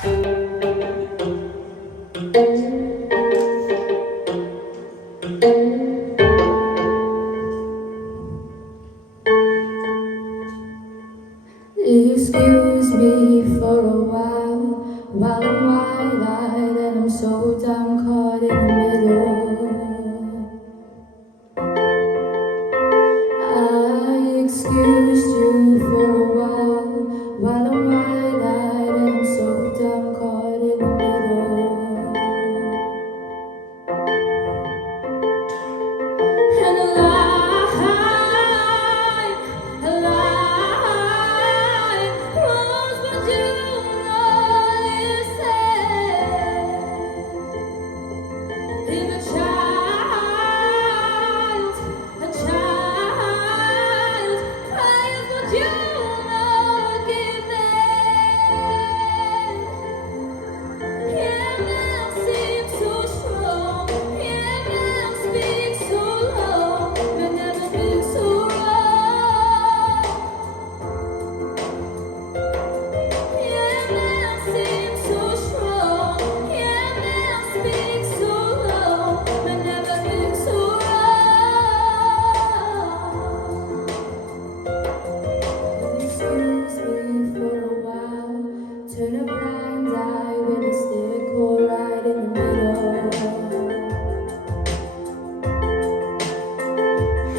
Excuse me for a while I'm wide-eyed and I'm so damn caught in the middle. I excused you for a while I'm wide-eyed and I'm so damn caught in the middle. And a lie was what you listen. If a child cries, would you not give in? Yeah, now seems so strong. Yeah, now speaks so low, but never speaks so wrong. Yeah, now seems so strong. Yeah, now speaks so low, but never speaks so wrong. Excuse me for a while. Turn a blind eye with a stick or right in the middle.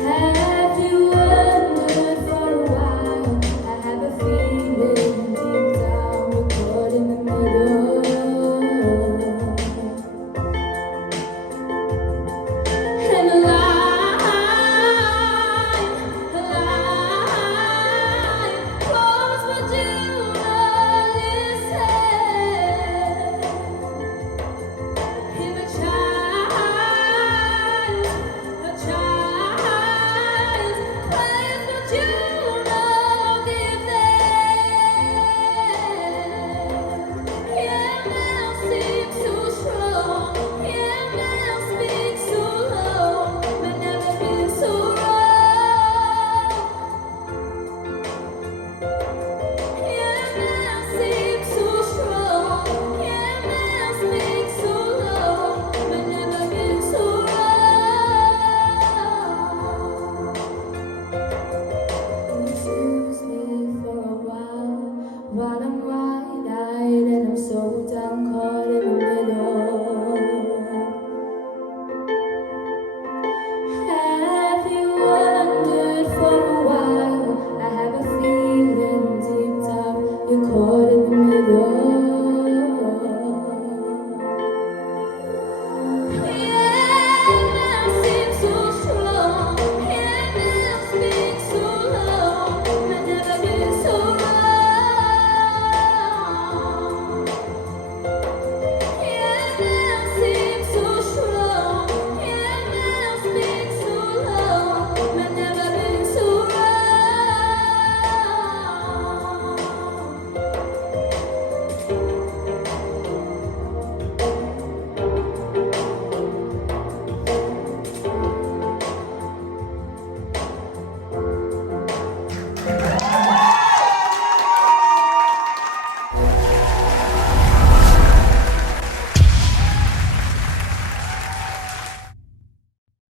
Have you wondered for a while? I have a feeling deep down we're caught in the middle. And a lie was what you listen. If a child cries, would you not give them? Yeah, now seems so strong. Yeah, now speaks so low, but never feels so wrong. Yeah, now seems so strong. Yeah, now speaks so low, but never feels so wrong. Excuse me for a while I'm wide-eyed and I'm so damn caught in the middle.